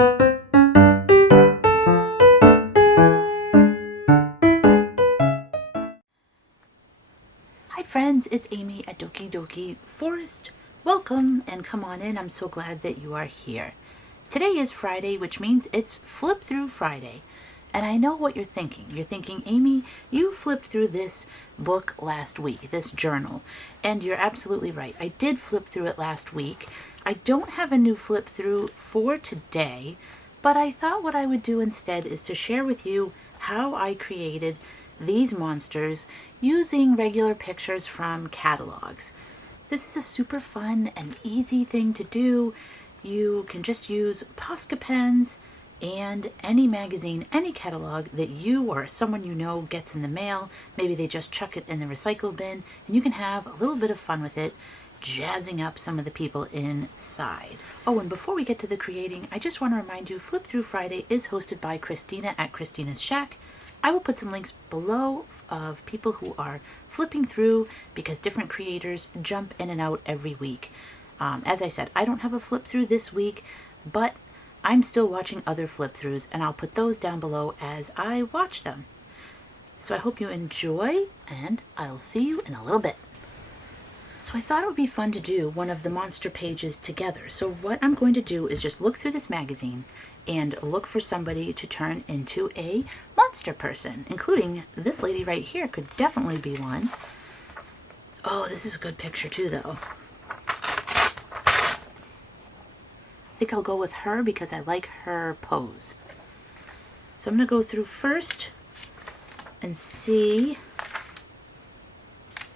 Hi friends, it's Amy at Doki Doki Forest. Welcome and come on in. I'm so glad that you are here. Today is Friday, which means it's Flip Through Friday. And I know what you're thinking. You're thinking, Amy, you flipped through this book last week, this journal. And you're absolutely right. I did flip through it last week. I don't have a new flip through for today, but I thought what I would do instead is to share with you how I created these monsters using regular pictures from catalogs. This is a super fun and easy thing to do. You can just use Posca pens and any magazine, any catalog that you or someone you know gets in the mail. Maybe they just chuck it in the recycle bin, and you can have a little bit of fun with it, jazzing up some of the people inside. Oh, and before we get to the creating, I just want to remind you, Flip Through Friday is hosted by Kristina at Kristina's Shack. I will put some links below of people who are flipping through because different creators jump in and out every week. As I said, I don't have a flip through this week, but I'm still watching other flip throughs, and I'll put those down below as I watch them. So I hope you enjoy, and I'll see you in a little bit. So I thought it would be fun to do one of the monster pages together. So what I'm going to do is just look through this magazine and look for somebody to turn into a monster person, including this lady right here could definitely be one. Oh, this is a good picture too, though. I think I'll go with her because I like her pose. So I'm going to go through first and see.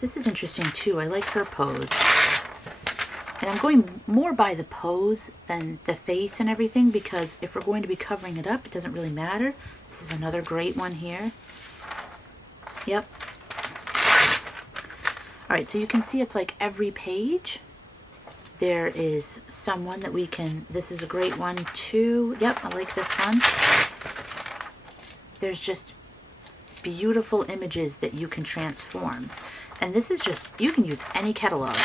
This is interesting too. I like her pose. And I'm going more by the pose than the face and everything, because if we're going to be covering it up, it doesn't really matter. This is another great one here. Yep. All right, so you can see it's like every page there is someone that we can, this is a great one too. Yep, I like this one. There's just beautiful images that you can transform. And this is just, you can use any catalog.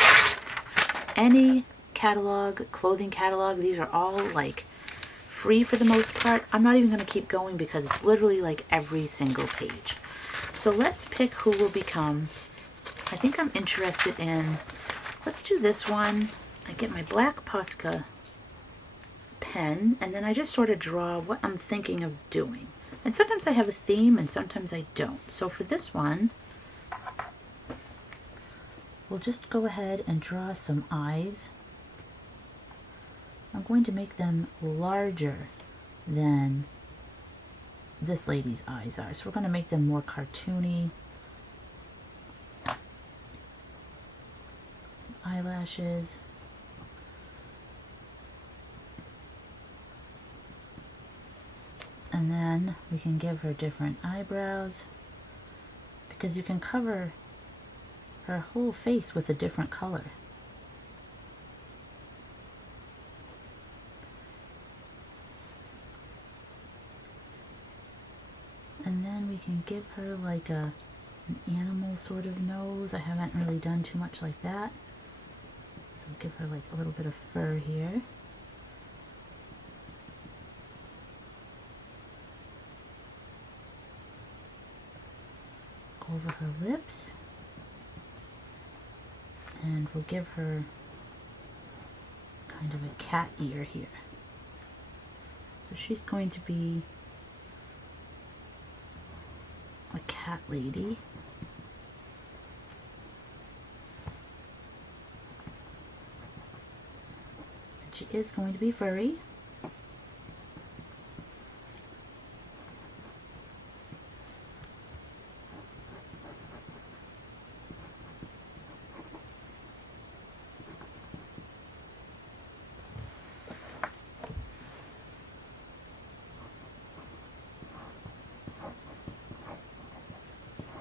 Any catalog, clothing catalog, these are all like free for the most part. I'm not even going to keep going because it's literally like every single page. So let's pick who will become. I think I'm interested in, let's do this one. I get my black Posca pen, and then I just sort of draw what I'm thinking of doing. And sometimes I have a theme and sometimes I don't. So for this one, we'll just go ahead and draw some eyes. I'm going to make them larger than this lady's eyes are. So we're going to make them more cartoony. Eyelashes. And then we can give her different eyebrows, because you can cover her whole face with a different color. And then we can give her like an animal sort of nose. I haven't really done too much like that. So we'll give her like a little bit of fur here. Go over her lips. And we'll give her kind of a cat ear here. So she's going to be a cat lady. And she is going to be furry.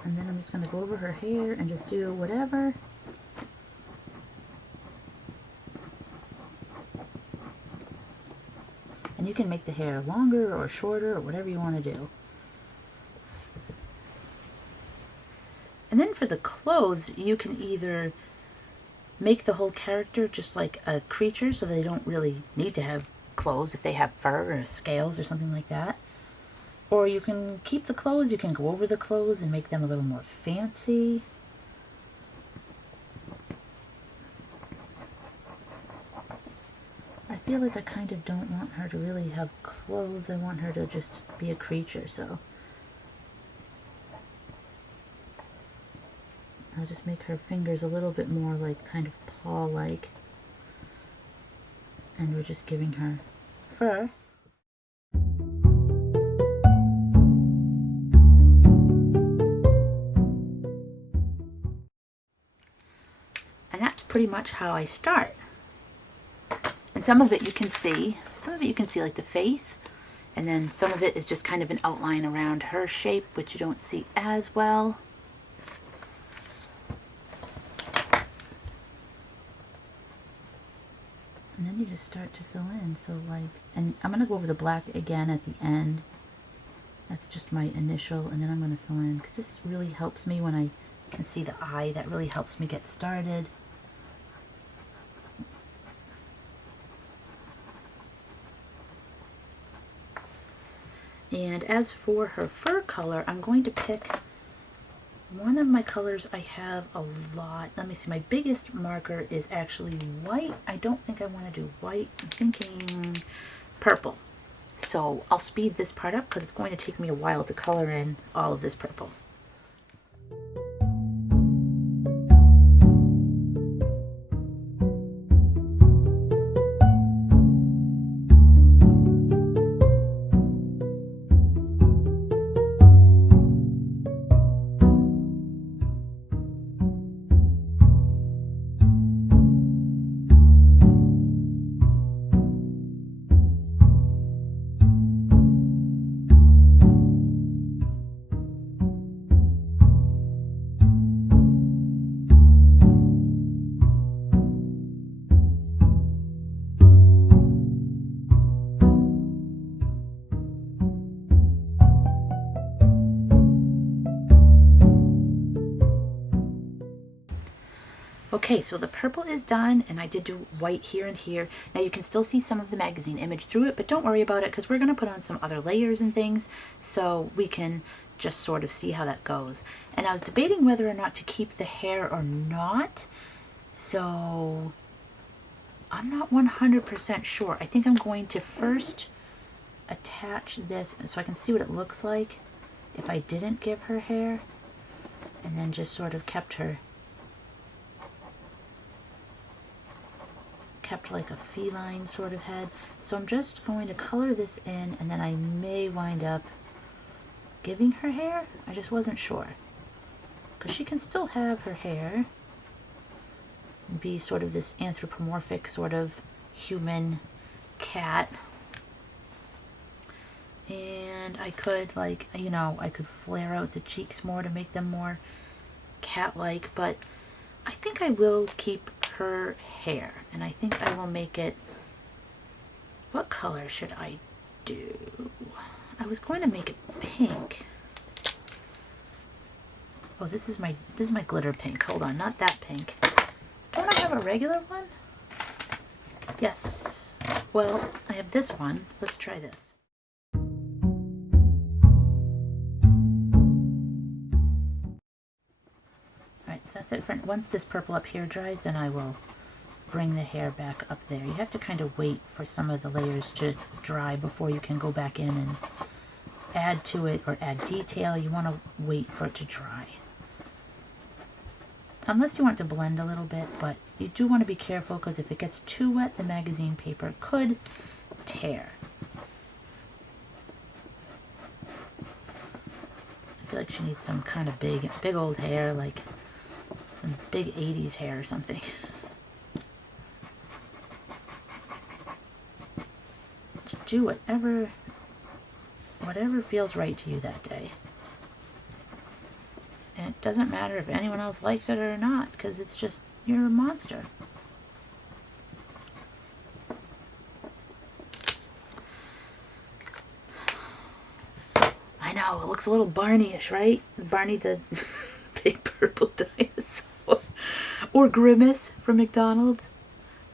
And then I'm just going to go over her hair and just do whatever. And you can make the hair longer or shorter or whatever you want to do. And then for the clothes, you can either make the whole character just like a creature so they don't really need to have clothes if they have fur or scales or something like that. Or you can keep the clothes, you can go over the clothes and make them a little more fancy. I feel like I kind of don't want her to really have clothes. I want her to just be a creature, so I'll just make her fingers a little bit more like kind of paw-like. And we're just giving her fur. And that's pretty much how I start. And some of it you can see like the face, and then some of it is just kind of an outline around her shape, which you don't see as well. And then you just start to fill in. So like, and I'm gonna go over the black again at the end. That's just my initial, and then I'm gonna fill in, because this really helps me when I can see the eye. That really helps me get started. And as for her fur color, I'm going to pick one of my colors I have a lot. Let me see, my biggest marker is actually white. I don't think I want to do white. I'm thinking purple. So I'll speed this part up because it's going to take me a while to color in all of this purple. Okay, so the purple is done, and I did do white here and here. Now you can still see some of the magazine image through it, but don't worry about it because we're going to put on some other layers and things so we can just sort of see how that goes. And I was debating whether or not to keep the hair or not, so I'm not 100% sure. I think I'm going to first attach this so I can see what it looks like if I didn't give her hair, and then just sort of kept like a feline sort of head. So I'm just going to color this in, and then I may wind up giving her hair. I just wasn't sure, because she can still have her hair and be sort of this anthropomorphic sort of human cat. And I could, like, you know, I could flare out the cheeks more to make them more cat-like, but I think I will keep her hair, and I think I will make it, what color should I do? I was going to make it pink. Oh, this is my glitter pink. Hold on, not that pink. Don't I have a regular one? Yes. Well, I have this one. Let's try this. Alright, so that's it. Once this purple up here dries, then I will bring the hair back up there. You have to kind of wait for some of the layers to dry before you can go back in and add to it or add detail. You want to wait for it to dry. Unless you want to blend a little bit, but you do want to be careful because if it gets too wet, the magazine paper could tear. I feel like she needs some kind of big old hair, like some big 80s hair or something. Just do whatever feels right to you that day. And it doesn't matter if anyone else likes it or not, because it's just, you're a monster. I know, it looks a little Barney-ish, right? Barney the big purple dinosaur. Or Grimace from McDonald's.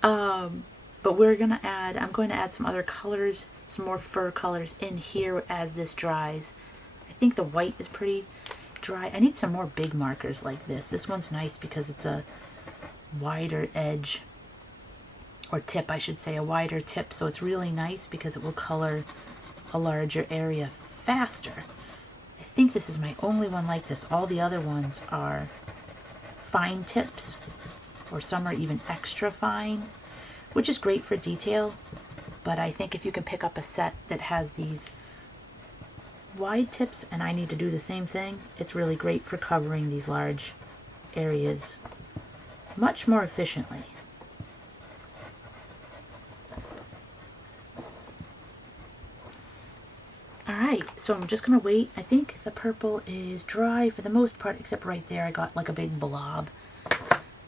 But But I'm going to add some other colors, some more fur colors in here as this dries. I think the white is pretty dry. I need some more big markers like this. This one's nice because it's a wider edge, or tip, I should say, a wider tip. So it's really nice because it will color a larger area faster. I think this is my only one like this. All the other ones are fine tips, or some are even extra fine, which is great for detail. But I think if you can pick up a set that has these wide tips, and I need to do the same thing, it's really great for covering these large areas much more efficiently. Alright, so I'm just going to wait. I think the purple is dry for the most part, except right there I got like a big blob.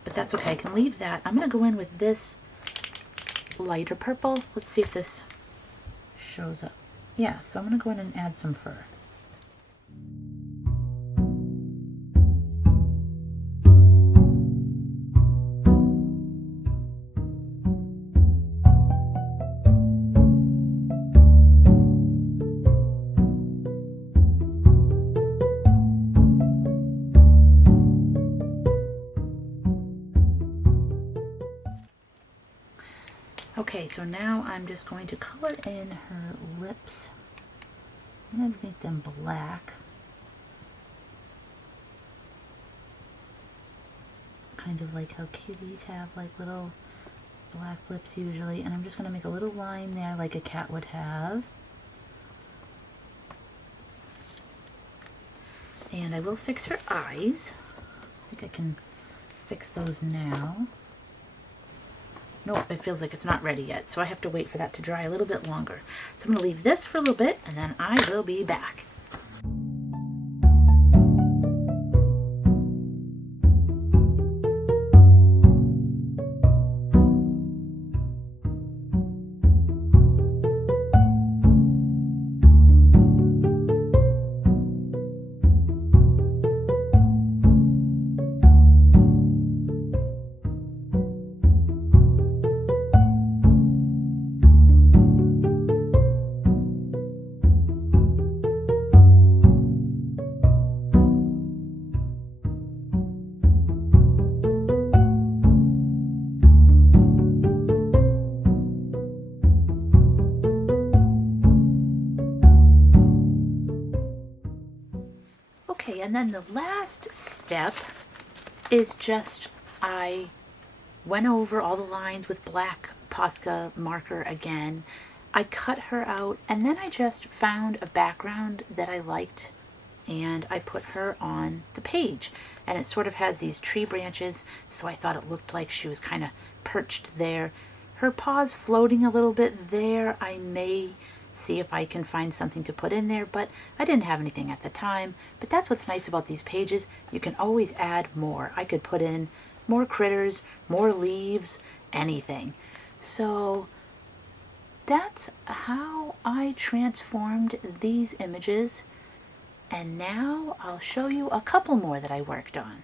But that's okay, I can leave that. I'm going to go in with this lighter purple. Let's see if this shows up. Yeah, so I'm going to go in and add some fur. Okay, so now I'm just going to color in her lips. I'm going to make them black. Kind of like how kitties have like little black lips usually. And I'm just going to make a little line there like a cat would have. And I will fix her eyes. I think I can fix those now. Nope, it feels like it's not ready yet, so I have to wait for that to dry a little bit longer. So I'm going to leave this for a little bit, and then I will be back. Okay, and then the last step is just I went over all the lines with black Posca marker again. I cut her out, and then I just found a background that I liked, and I put her on the page. And it sort of has these tree branches, so I thought it looked like she was kind of perched there. Her paws floating a little bit there. I may see if I can find something to put in there, but I didn't have anything at the time. But that's what's nice about these pages. You can always add more. I could put in more critters, more leaves, anything. So that's how I transformed these images. And now I'll show you a couple more that I worked on.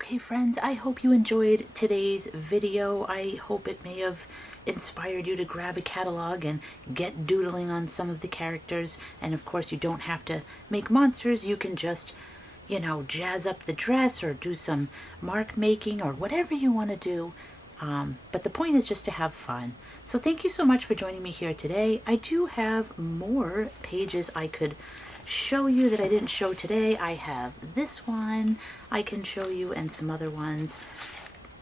Okay, friends, I hope you enjoyed today's video. I hope it may have inspired you to grab a catalog and get doodling on some of the characters. And of course, you don't have to make monsters. You can just, you know, jazz up the dress or do some mark making or whatever you want to do. But the point is just to have fun. So thank you so much for joining me here today. I do have more pages I could show you that I didn't show today. I have this one I can show you and some other ones.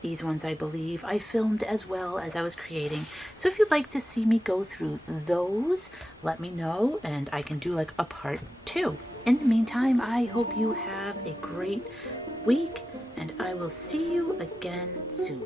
These ones I believe I filmed as well as I was creating. So if you'd like to see me go through those, let me know and I can do like a part 2. In the meantime, I hope you have a great week and I will see you again soon.